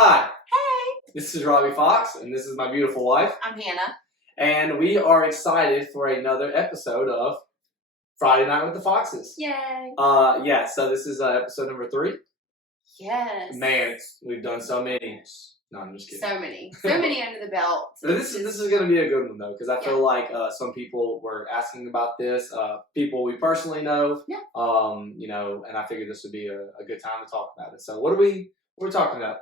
Hi, Hey! this is Robbie Fox, and this is my beautiful wife. I'm Hannah. And we are excited for another episode of Friday Night with the Foxes. Yay! So this is episode number 3. Yes. Man, we've done so many. No, I'm just kidding. So many under the belt. So this is going to be a good one, though, because I feel like some people were asking about this. People we personally know. Yeah. And I figured this would be a good time to talk about it. So what are we talking about?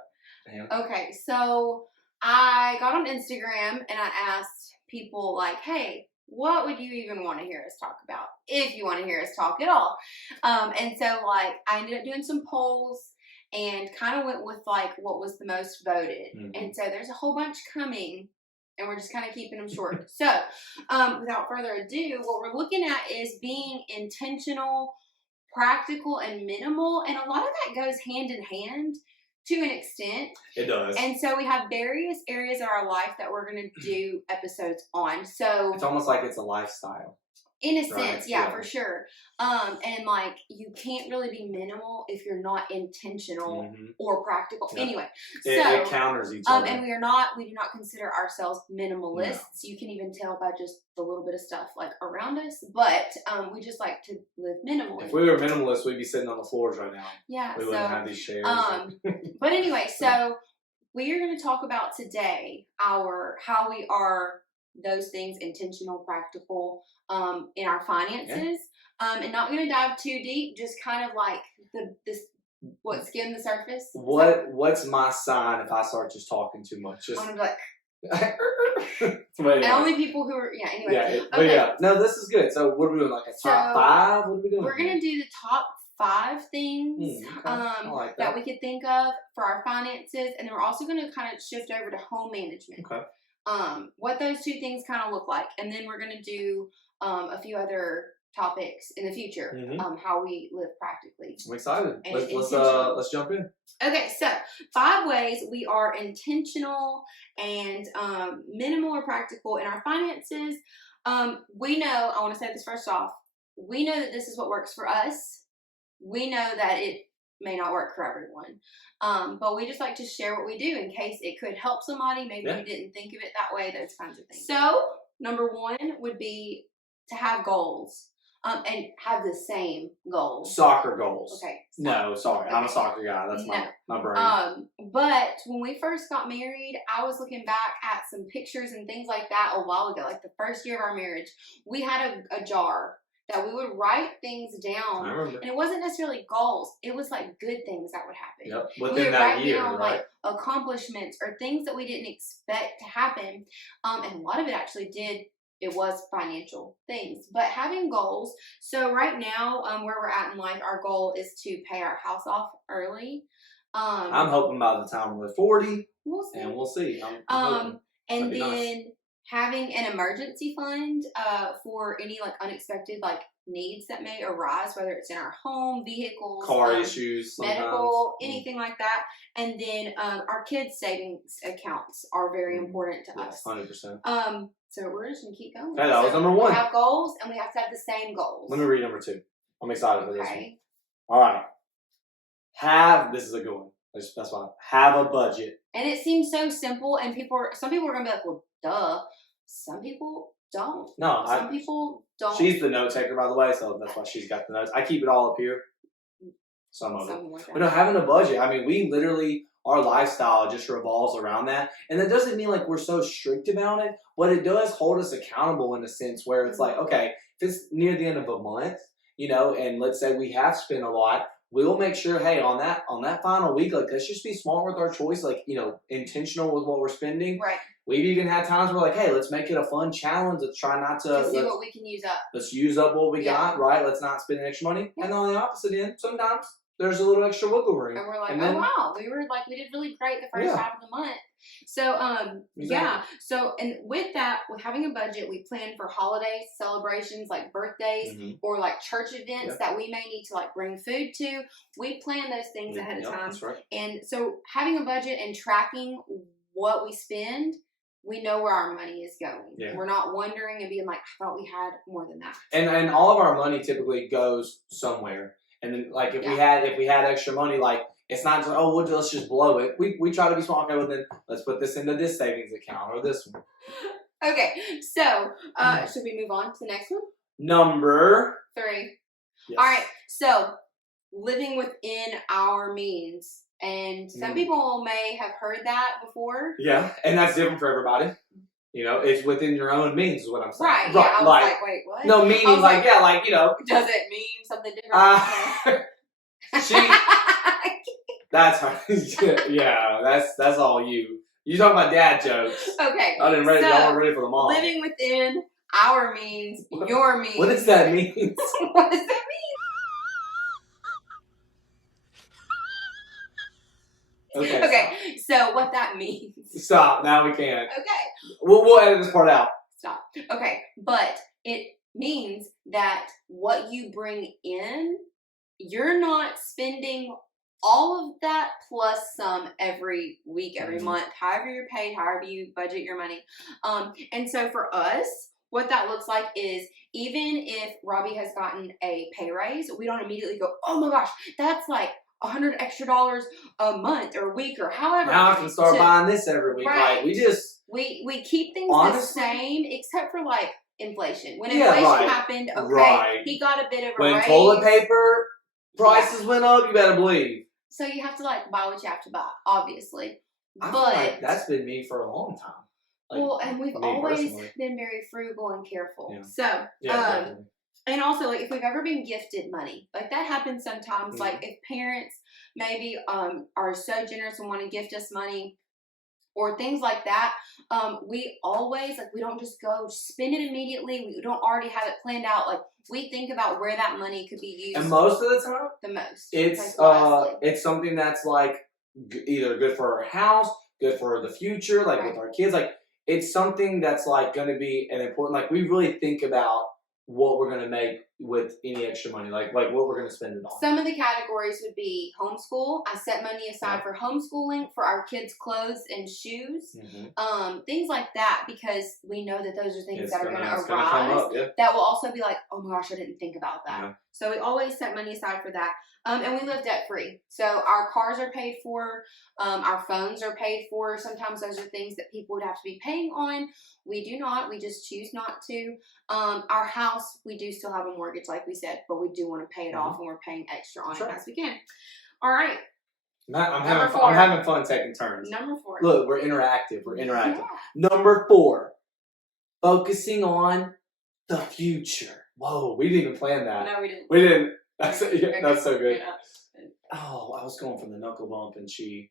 Okay, so I got on Instagram and I asked people like, hey, what would you even want to hear us talk about? If you want to hear us talk at all. And so like I ended up doing some polls and kind of went with like what was the most voted. Mm-hmm. And so there's a whole bunch coming and we're just kind of keeping them short. So without further ado, what we're looking at is being intentional, practical, and minimal. And a lot of that goes hand in hand to an extent. It does. And so we have various areas of our life that we're going to do episodes on. So it's almost like it's a lifestyle. In a sense, yeah, for sure. And like you can't really be minimal if you're not intentional or practical. Yeah. Anyway, it counters each other. And we do not consider ourselves minimalists. No. You can even tell by just the little bit of stuff like around us. But we just like to live minimally. If we were minimalists, we'd be sitting on the floors right now. Yeah. We wouldn't have these chairs. But anyway, so we are going to talk about today how we are those things, intentional, practical, in our finances, and not going to dive too deep, just kind of like skim the surface. What's my sign if I start just talking too much? Just I'm like, and only people who are anyway. No, this is good. So what are we doing? Like a top 5? What are we doing? We're going to do the top 5 things like that we could think of for our finances, and then we're also going to kind of shift over to home management. Okay. What those 2 things kind of look like, and then we're going to do a few other topics in the future, how we live practically. I'm excited. Let's jump in. Okay, so 5 ways we are intentional and minimal or practical in our finances. We know, I want to say this first off, we know that this is what works for us. We know that it may not work for everyone. But we just like to share what we do in case it could help somebody. Maybe you didn't think of it that way, those kinds of things. So, number 1 would be to have goals. And have the same goals. Soccer goals. Okay. No, sorry. Okay. I'm a soccer guy. That's my brain. But when we first got married, I was looking back at some pictures and things like that a while ago. Like the first year of our marriage, we had a jar that we would write things down. I remember. And it wasn't necessarily goals. It was like good things that would happen. Yep. Within that year, down, right? Like accomplishments or things that we didn't expect to happen. And a lot of it actually it was financial things. But having goals. So right now, where we're at in life, our goal is to pay our house off early. I'm hoping by the time we're 40. We'll see. And we'll see. And then nice. Having an emergency fund for any like unexpected like needs that may arise, whether it's in our home, vehicles, car issues, medical, anything like that. And then our kids' savings accounts are very important to us. 100%. So we're just gonna keep going. Hey, that was number 1. We have goals, and we have to have the same goals. Let me read number 2. I'm excited for this one. All right. This is a good one. That's fine. Have a budget. And it seems so simple, and some people are gonna be like, well, duh. Some people don't. No, some people don't. She's the note taker, by the way, so that's why she's got the notes. I keep it all up here. Some of it. But no, having a budget. I mean, we literally, our lifestyle just revolves around that. And that doesn't mean like we're so strict about it, but it does hold us accountable in a sense where it's like, okay, if it's near the end of a month, and let's say we have spent a lot, we'll make sure, hey, on that final week, like let's just be smart with our choice, like, intentional with what we're spending. Right. We've even had times where like, hey, let's make it a fun challenge. Let's try not to see what we can use up. Let's use up what we got, right? Let's not spend extra money. Yeah. And on the opposite end, sometimes there's a little extra wiggle room. And we're like, wow, we did really great the first half of the month. So, exactly. So, and with that, with having a budget, we plan for holidays, celebrations like birthdays or like church events that we may need to like bring food to. We plan those things ahead of time. That's right. And so having a budget and tracking what we spend, we know where our money is going. Yeah. We're not wondering and being like, I thought we had more than that. And all of our money typically goes somewhere. And then, like, if we had extra money, like, It's not just, oh, let's just blow it. We try to be smart. Okay, well then let's put this into this savings account or this one. Okay, so should we move on to the next one? Number 3. Yes. All right, so living within our means. And some people may have heard that before. Yeah, and that's different for everybody. You know, it's within your own means is what I'm saying. Right, yeah, I was like, wait, what? No, meaning like, yeah, like, you know. Does it mean something different? That's her. Yeah, that's all you. You talking about dad jokes. Okay. I didn't ready. So, y'all ready for the mom. Living within our means, your means. What does that mean? What does that mean? Okay. So what that means. Stop. Now we can't. Okay. We'll edit this part out. Stop. Okay. But it means that what you bring in, you're not spending all of that plus some every week, every month, however you're paid, however you budget your money. And so for us, what that looks like is even if Robbie has gotten a pay raise, we don't immediately go, oh my gosh, that's like $100 extra a month or a week or however. Now I can start buying this every week. Right. Like we just we keep things the same except for like inflation. When inflation happened, he got a bit of a raise. When toilet paper prices went up, you better believe. So you have to like buy what you have to buy, obviously. I feel like that's been me for a long time. Like, well, and we've always been very frugal and careful. Yeah. So, and also, like, if we've ever been gifted money, like that happens sometimes. Like, if parents maybe are so generous and want to gift us money or things like that, we always, like, we don't just go spend it immediately. We don't already have it planned out. Like, we think about where that money could be used. And most of the time, the most. It's it's something that's like either good for our house, good for the future, like with our kids. Like, it's something that's like going to be an important. Like, we really think about what we're going to make with any extra money, like what we're going to spend it on. Some of the categories would be homeschool. I set money aside for homeschooling, for our kids' clothes and shoes, things like that, because we know that those are things that are going to arise. That will also be like, oh my gosh, I didn't think about that. So we always set money aside for that. And we live debt free. So our cars are paid for, our phones are paid for. Sometimes those are things that people would have to be paying on. We do not. We just choose not to. Our house, we do still have a mortgage, like we said, but we do want to pay it off, and we're paying extra on it as we can. All right. I'm having fun taking turns. Number 4. Look, we're interactive. Yeah. Number 4, focusing on the future. Whoa, we didn't even plan that. No, we didn't. We didn't. That's so good. Yeah. Oh, I was going for the knuckle bump, and she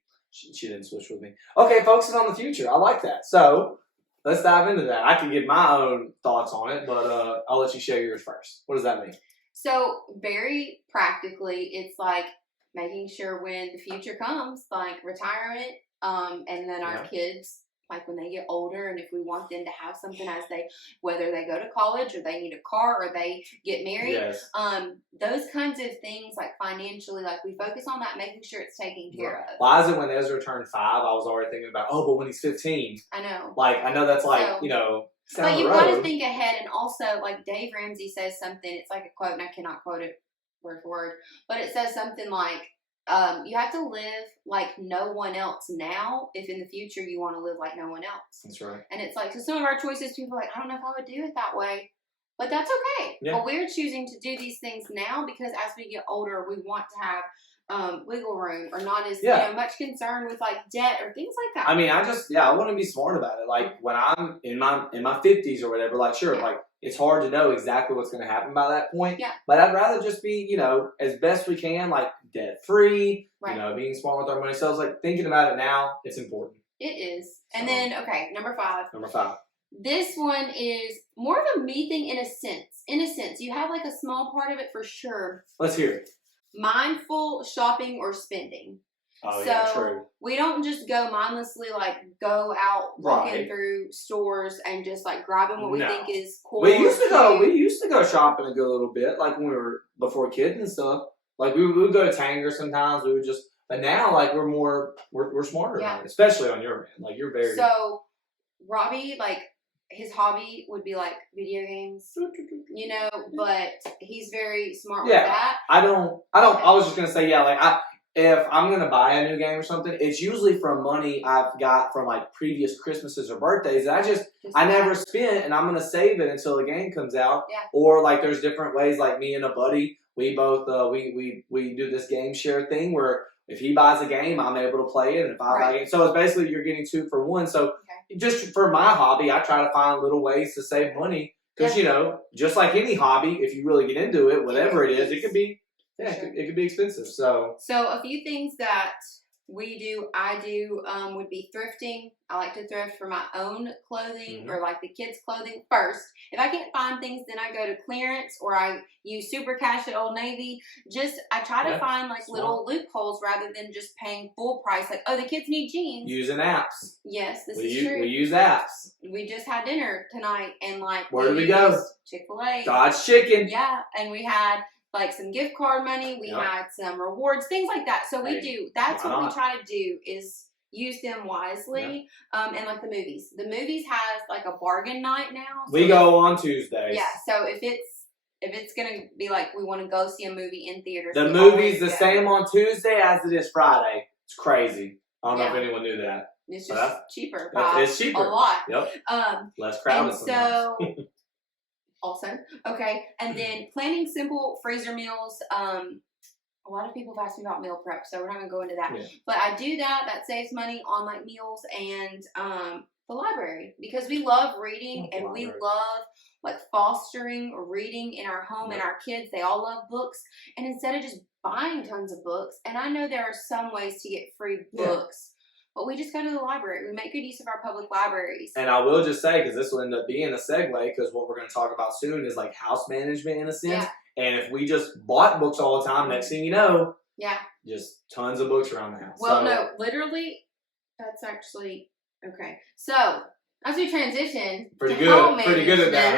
didn't switch with me. Okay, focusing on the future. I like that. So let's dive into that. I can give my own thoughts on it, but I'll let you share yours first. What does that mean? So very practically, it's like making sure when the future comes, like retirement, and then our kids, like when they get older, and if we want them to have something as whether they go to college or they need a car or they get married, those kinds of things, like financially, like we focus on that, making sure it's taken care of. Why is it when Ezra turned 5, I was already thinking about, but when he's 15. I know. Like, I know that's like, but you've got to think ahead, and also, like Dave Ramsey says something, it's like a quote, and I cannot quote it word for word, but it says something like, you have to live like no one else now if in the future you want to live like no one else. That's right. And it's like, so some of our choices, people are like, I don't know if I would do it that way. But that's okay. Yeah. But we're choosing to do these things now because as we get older, we want to have wiggle room or not as much concern with like debt or things like that. I mean, I want to be smart about it. Like when I'm in my 50s or whatever, like sure, like it's hard to know exactly what's going to happen by that point. Yeah. But I'd rather just be, as best we can, like debt free, being smart with our money. So I was like thinking about it now, it's important. It is. And then, okay, number 5. Number 5. This one is more of a me thing in a sense. In a sense, you have like a small part of it for sure. Let's hear it. Mindful shopping or spending. Oh, so yeah, true. We don't just go mindlessly, like go out looking through stores and just like grabbing what we think is cool. We used to go shopping a good little bit, like when we were before kids and stuff. Like we would go to Tanger sometimes. We would just, but now like we're smarter about it, especially on your end. Like you're very. So Robbie, like his hobby would be like video games, but he's very smart with that. I was just gonna say, like if I'm gonna buy a new game or something, it's usually from money I've got from like previous Christmases or birthdays that I never spent, and I'm gonna save it until the game comes out. Yeah. Or like there's different ways. Like me and a buddy, we both we do this game share thing where if he buys a game, I'm able to play it, and if I buy a game, so it's basically you're getting 2 for 1. So just for my hobby, I try to find little ways to save money because you know, just like any hobby, if you really get into it, whatever it is, it could be. Yeah, it could be expensive. So a few things that I do, would be thrifting. I like to thrift for my own clothing or like the kids' clothing first. If I can't find things, then I go to clearance or I use Super Cash at Old Navy. I try to find like little loopholes rather than just paying full price. Like, oh, the kids need jeans. Using apps. Yes, this is true. We use apps. We just had dinner tonight and like where did we go? Chick-fil-A. God's Chicken. Yeah, and we had like some gift card money, we had some rewards, things like that. So that's what we try to do is use them wisely. And like the movies. The movies has like a bargain night now. So we go on Tuesdays. Yeah, so if it's gonna be like we want to go see a movie in theaters. The movie's the same on Tuesday as it is Friday. It's crazy. I don't know if anyone knew that. It's just cheaper. It's cheaper. A lot. Yep. Less crowded. And so also, okay, and then planning simple freezer meals. A lot of people have asked me about meal prep, so we're not going to go into that. Yeah. But I do that. That saves money on like meals and the library because we love reading and we love like fostering reading in our home and our kids. They all love books. And instead of just buying tons of books, and I know there are some ways to get free books. But we just go to the library. We make good use of our public libraries. And I will just say, because this will end up being a segue, because what we're going to talk about soon is like house management in a sense. Yeah. And if we just bought books all the time, next thing you know, just tons of books around the house. Well, no, literally, that's actually, okay. So, as we transition pretty good at that,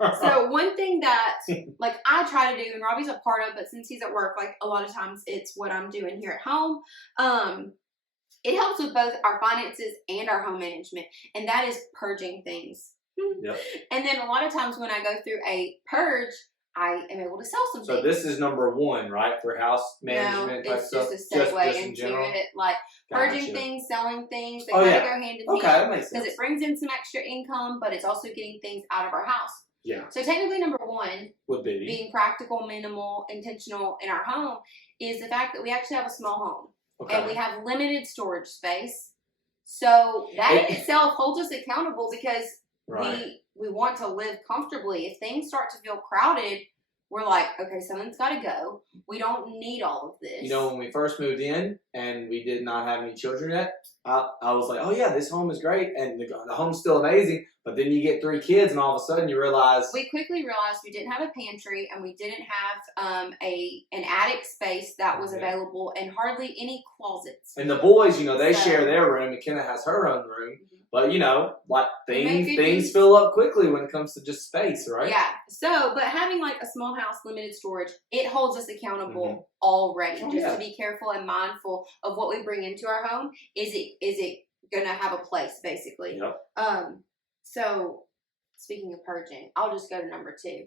huh? So one thing that like I try to do, and Robbie's a part of, but since he's at work, like a lot of times it's what I'm doing here at home. It helps with both our finances and our home management, and that is purging things. Yep. And then a lot of times when I go through a purge, I am able to sell some things. So this is number 1, right, for house management type stuff? It's just a segue into it, like purging things, selling things. They kind of go hand in hand. Okay, that makes sense. Because it brings in some extra income, but it's also getting things out of our house. Yeah. So technically number 1 would be being practical, minimal, intentional in our home is the fact that we actually have a small home. Okay. And we have limited storage space. So that in itself holds us accountable because we want to live comfortably. If things start to feel crowded, we're like, okay, someone's got to go. We don't need all of this. You know, when we first moved in and we did not have any children yet, I was like, oh yeah, this home is great. And the home's still amazing. But then you get 3 kids and all of a sudden you realize. We quickly realized we didn't have a pantry and we didn't have an attic space that was available and hardly any closets. And the boys, you know, they share their room. McKenna has her own room. But, you know, like things fill up quickly when it comes to just space, right? Yeah. So, but having like a small house, limited storage, it holds us accountable already. Just to be careful and mindful of what we bring into our home. Is it going to have a place, basically? Yep. So, speaking of purging, I'll just go to number 2.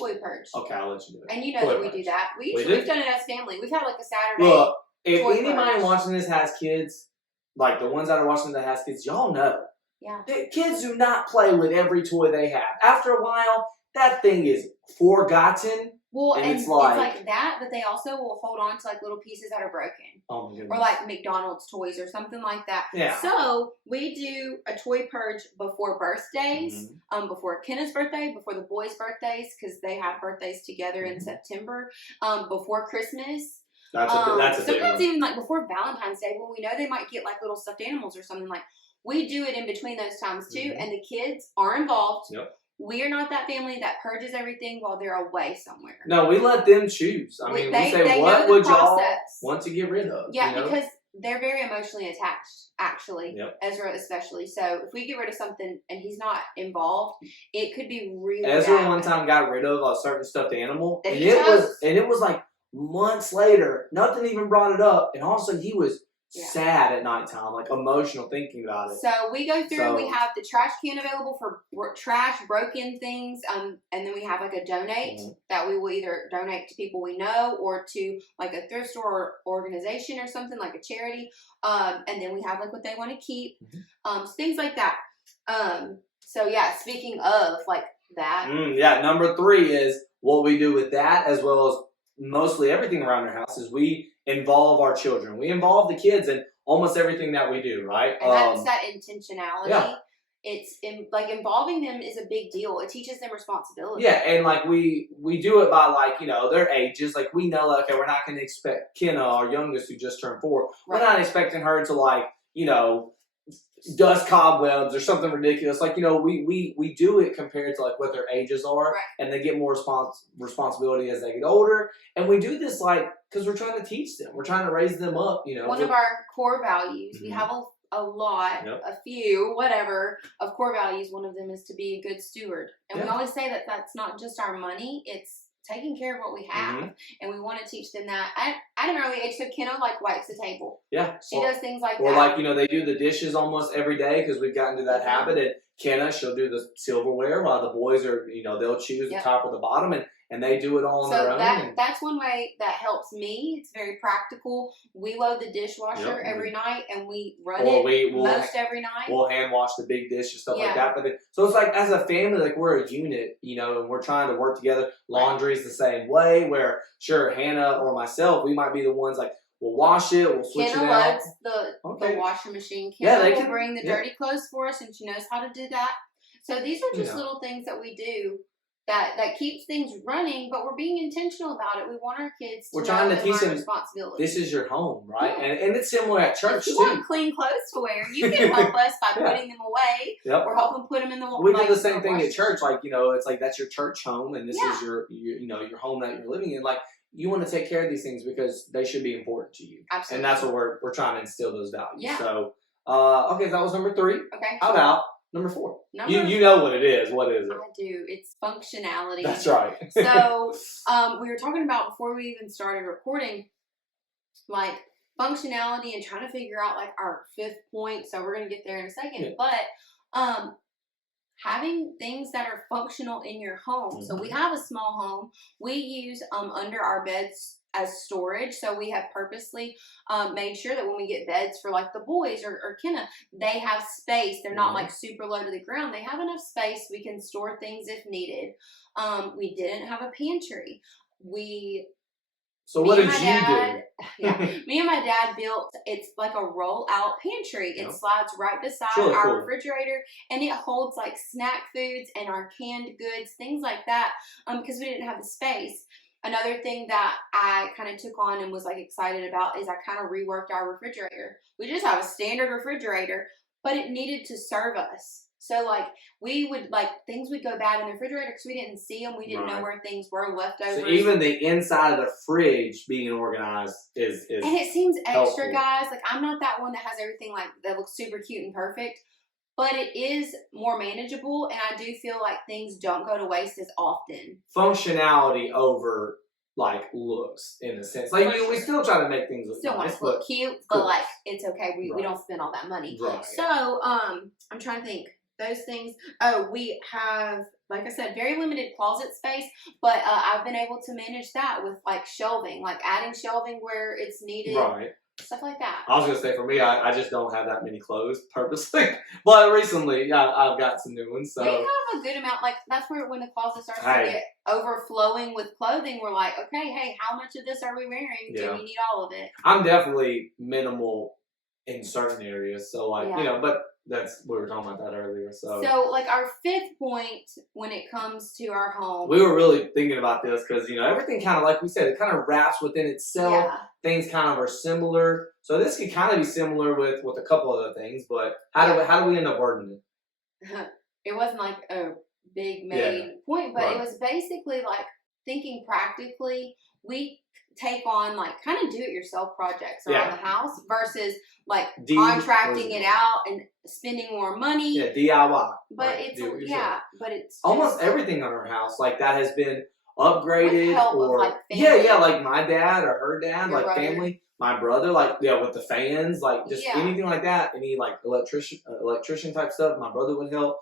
Toy purge. Okay, I'll let you do it. And you know that we do that. We've done it as family. We've had like a Saturday. Look, if anybody watching this has kids, like the ones that are watching that has kids, y'all know. Yeah. The kids do not play with every toy they have. After a while, that thing is forgotten. Well, and it's like that, but they also will hold on to like little pieces that are broken. Oh my goodness. Or like McDonald's toys or something like that. Yeah. So we do a toy purge before birthdays, before Kenna's birthday, before the boys' birthdays, because they have birthdays together in September, before Christmas. That's a sometimes even like before Valentine's Day, when we know they might get like little stuffed animals or something like. We do it in between those times too, and the kids are involved. Yep. We are not that family that purges everything while they're away somewhere. No, we let them choose. I mean, we say, what would y'all want to get rid of? Yeah, because they're very emotionally attached, actually. Yep. Ezra especially. So if we get rid of something and he's not involved, it could be really Ezra bad. One time got rid of a certain stuffed animal, and it was like months later, nothing even brought it up, and all of a sudden he was sad at nighttime, like emotional thinking about it. So we go through, we have the trash can available for trash, broken things, and then we have like a donate that we will either donate to people we know or to like a thrift store or organization or something like a charity. And then we have like what they want to keep, things like that. So yeah, speaking of like that. Number 3 is what we do with that, as well as mostly everything around our house, is we involve our children. We involve the kids in almost everything that we do, right? And that's that intentionality. Yeah. It's like involving them is a big deal. It teaches them responsibility. Yeah, and like we do it by like, you know, their ages. Like we know, like, okay, we're not going to expect Kenna, our youngest who just turned 4, we're not expecting her to like, you know, dust cobwebs or something ridiculous. Like, you know, we do it compared to like what their ages are, and they get more responsibility as they get older. And we do this like because we're trying to teach them, we're trying to raise them up. You know, one of our core values. We have a lot, a few, whatever of core values. One of them is to be a good steward, and we always say that that's not just our money; it's taking care of what we have, and we want to teach them that. At an early age, so Kenna like wipes the table. Yeah, she does things like that. Or like, you know, they do the dishes almost every day because we've gotten to that habit. And Kenna, she'll do the silverware while the boys are, you know, they'll choose the top or the bottom, and they do it all on their own. So that's one way that helps me. It's very practical. We load the dishwasher every night, and we run most every night. We'll hand wash the big dish and stuff like that. But so it's like as a family, like we're a unit, you know, and we're trying to work together. Laundry's the same way. Where sure, Hannah or myself, we might be the ones like we'll wash it, we'll switch Kenna it out. loves the washing machine. Kenna will bring the dirty clothes for us, and she knows how to do that. So these are just little things that we do that keeps things running, but we're being intentional about it. We want our kids to know that teach them responsibility. This is your home, right? Yeah. And it's similar at church, if you want clean clothes to wear, you can help us by putting them away or help them put them in the We do the same thing at church. Like, you know, it's like that's your church home, and this is your you know, your home that you're living in. Like, you want to take care of these things because they should be important to you. Absolutely. And that's what we're trying to instill those values. Yeah. So, okay, that was number 3. Okay. How about number 4? You know what it is. What is it? I do. It's functionality. That's right. So, we were talking about before we even started recording, like functionality and trying to figure out like our 5th point. So we're going to get there in a second. Yeah. But having things that are functional in your home. So we have a small home. We use under our beds as storage. So we have purposely made sure that when we get beds for like the boys or Kenna, they have space. They're not like super low to the ground. They have enough space. We can store things if needed. We didn't have a pantry. So what did you do? Yeah, me and my dad built, it's like a roll-out pantry. It slides right beside our refrigerator, and it holds like snack foods and our canned goods, things like that, because we didn't have the space. Another thing that I kind of took on and was like excited about is I kind of reworked our refrigerator. We just have a standard refrigerator, but it needed to serve us. So like we would like things would go bad in the refrigerator because we didn't see them. We didn't know where things were left over. So even the inside of the fridge being organized is and it seems helpful. Extra, guys. Like I'm not that one that has everything like that looks super cute and perfect, but it is more manageable, and I do feel like things don't go to waste as often. Functionality over like looks in a sense. Like we still try to make things look still nice, want to look cute, but like it's okay. We don't spend all that money. Right. So I'm trying to think. Those things. Oh, we have, like I said, very limited closet space, but I've been able to manage that with like shelving, like adding shelving where it's needed. Right. Stuff like that. I was going to say, for me, I just don't have that many clothes purposely. But recently, I've got some new ones. So. We have a good amount. Like, that's where when the closet starts to get overflowing with clothing, we're like, okay, hey, how much of this are we wearing? Do we need all of it? I'm definitely minimal in certain areas. So, like, you know, but that's, we were talking about that earlier. So, like, our 5th point when it comes to our home. We were really thinking about this because, you know, everything kind of, like we said, it kind of wraps within itself. Yeah. Things kind of are similar. So this could kind of be similar with a couple other things, but how do we end up wording it? It wasn't like a big main point, but it was basically like thinking practically. We take on like kind of do-it-yourself projects around the house versus like contracting it out and spending more money. Yeah, DIY. But it's but it's almost everything on our house like that has been upgraded with help or of, like, family. yeah, like my dad or her dad, Your like brother. family, my brother, like with the fans, like just anything like that, any like electrician type stuff, my brother would help.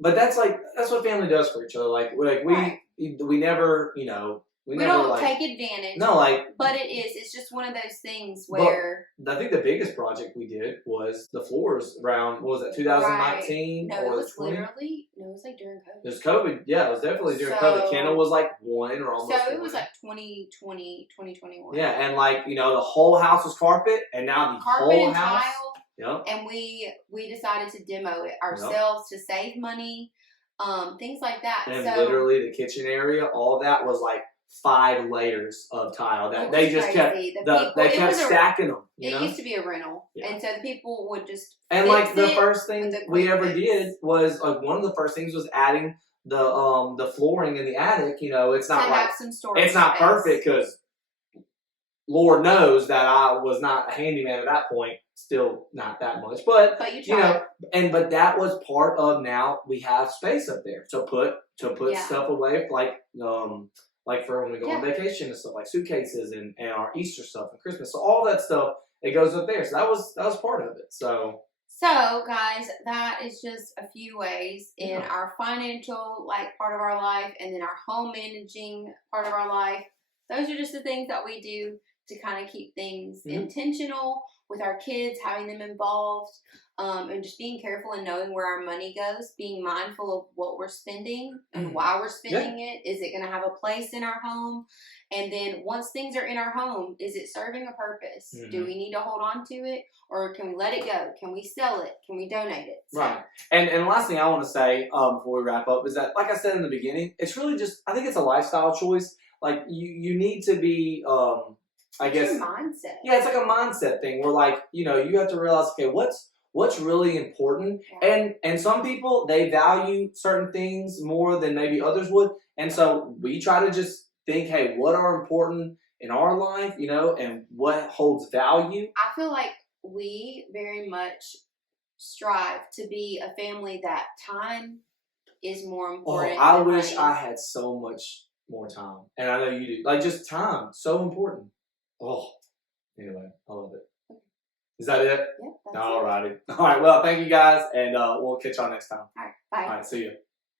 But that's what family does for each other. We never, we never don't take advantage. No, but it's just one of those things where I think the biggest project we did was the floors around, what was that, 2019 right. No, or it was 20? literally it was like during COVID. It was COVID, yeah, it was definitely during COVID. Kendall was like 1 or almost. So it was like 2020, 2021. Yeah, and the whole house was carpet, and now the carpet whole and house. Tile. Yep. And we decided to demo it ourselves to save money, things like that. And literally the kitchen area, all of that was like 5 layers of tile that they just kept. They kept stacking them. It used to be a rental, and so the people would just. And the first thing we ever did was one of the first things was adding the flooring in the attic. It's not like it's not perfect because Lord knows that I was not a handyman at that point. Still not that much, but you know, but that was part of, now we have space up there to put stuff away, like for when we go on vacation and stuff, like suitcases and our Easter stuff and Christmas. So all that stuff, it goes up there. So that was part of it. So guys, that is just a few ways in our financial part of our life, and then our home managing part of our life. Those are just the things that we do to kind of keep things intentional with our kids, having them involved, and just being careful and knowing where our money goes, being mindful of what we're spending and why we're spending it. Is it going to have a place in our home? And then once things are in our home, is it serving a purpose? Do we need to hold on to it, or can we let it go? Can we sell it? Can we donate it? So. Right. And the last thing I want to say before we wrap up is that, like I said in the beginning, it's really just, I think it's a lifestyle choice. Like you need to be, I guess. It's a mindset. Yeah, it's like a mindset thing where you have to realize, okay, what's really important, and some people, they value certain things more than maybe others would, and so we try to just think, hey, what are important in our life, and what holds value. I feel like we very much strive to be a family that time is more important. Oh, I wish I had so much more time, and I know you do. Just time, so important. Oh, anyway, I love it. Is that it? Yeah, that's Alrighty. All right, well, thank you guys, and we'll catch y'all next time. All right, bye. All right, see you.